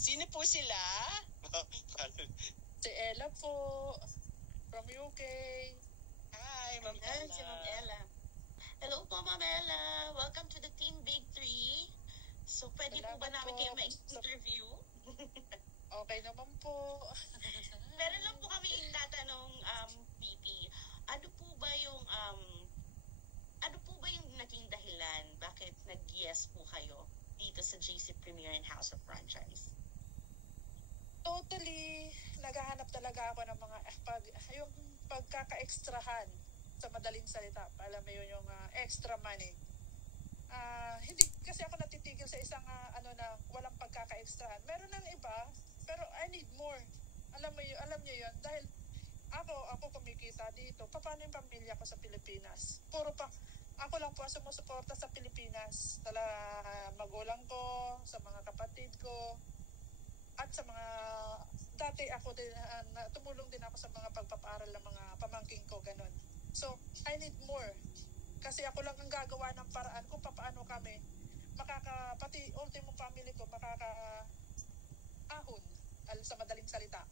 Sino po sila? Si Ella po, from UK. Hi, Ma'am Ayan, Ella. si Ma'am Ella. Hello po, Ma'am Ella. Welcome to the Team Big 3. So, pwede po ba Salamat namin po. kayo ma-interview? Okay naman po. Meron lang po kami itatanong, PP. Ano po ba yung naging dahilan bakit nag-yes po kayo dito sa JC Premier and House of Franchise? Totally, naghahanap talaga ako ng mga yung pagkaka-extrahan sa madaling salita. Alam mo yun, yung extra money. Hindi kasi ako natitigil sa isang na walang pagkaka-extrahan. Meron ng iba, pero I need more. Alam niyo yun, dahil ako kumikita dito. Paano yung pamilya ko sa Pilipinas? Ako lang po ang sumusuporta sa Pilipinas. Sa magulang ko, sa mga kapatid ko, at sa mga dati ako din tumulong din ako sa mga pagpapaaral ng mga pamangking ko, ganun. So I need more kasi ako lang ang gagawa ng paraan kung paano kami pati ultimo family ko makakaahon sa madaling salita.